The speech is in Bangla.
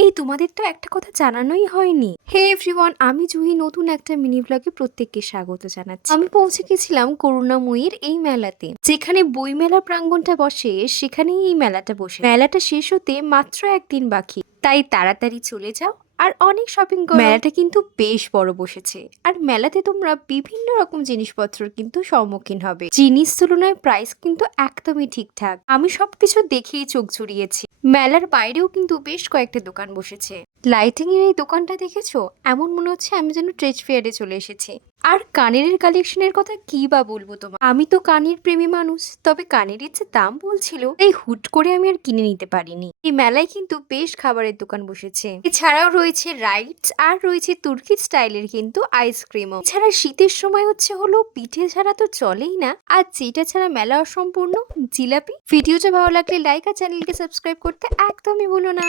এই তোমাদের তো একটা কথা জানানোই হয়নি। হে এভরিওয়ান, আমি জুহি নতুন একটা মিনি ব্লগে প্রত্যেককে স্বাগত জানাচ্ছি। আমি পৌঁছে গেছিলাম করুণাময়ীর এই মেলাতে, যেখানে বই মেলার প্রাঙ্গণটা বসে সেখানেই এই মেলাটা বসে। মেলাটা শেষ হতে মাত্র একদিন বাকি, তাই তাড়াতাড়ি চলে যাও আর অনেক শপিং করো। মেলাটা কিন্তু বেশ বড় বসেছে, আর মেলাতে তোমরা বিভিন্ন রকম জিনিসপত্রের কিন্তু সম্মুখীন হবে। জিনিস তুলনায় প্রাইস কিন্তু একদমই ঠিকঠাক। আমি সবকিছু দেখেই চোখ জুড়িয়েছি। মেলার বাইরেও কিন্তু বেশ কয়েকটা দোকান বসেছে। লাইটিং এর এই দোকানটা দেখেছো? এমন মনে হচ্ছে আমি যেন ট্রেড ফেয়ারে চলে এসেছি। আর কানের কালেকশনের কথা কি বা বলবো তোমার, আমি তো কানের প্রেমী মানুষ, তবে কানের যে দাম বলছিল তাই হুট করে আমি আর কিনে নিতে পারিনি। এই মেলায় কিন্তু বেশ খাবারের দোকান বসেছে, এছাড়াও রয়েছে রাইডস, আর রয়েছে তুর্কি স্টাইলের কিন্তু আইসক্রিমও। এছাড়া শীতের সময় হলো পিঠে ছাড়া তো চলেই না, আর যেটা ছাড়া মেলা অসম্পূর্ণ, জিলাপি। ভিডিওটা ভালো লাগলে লাইক আর চ্যানেলকে সাবস্ক্রাইব করতে একদমই ভুলো না।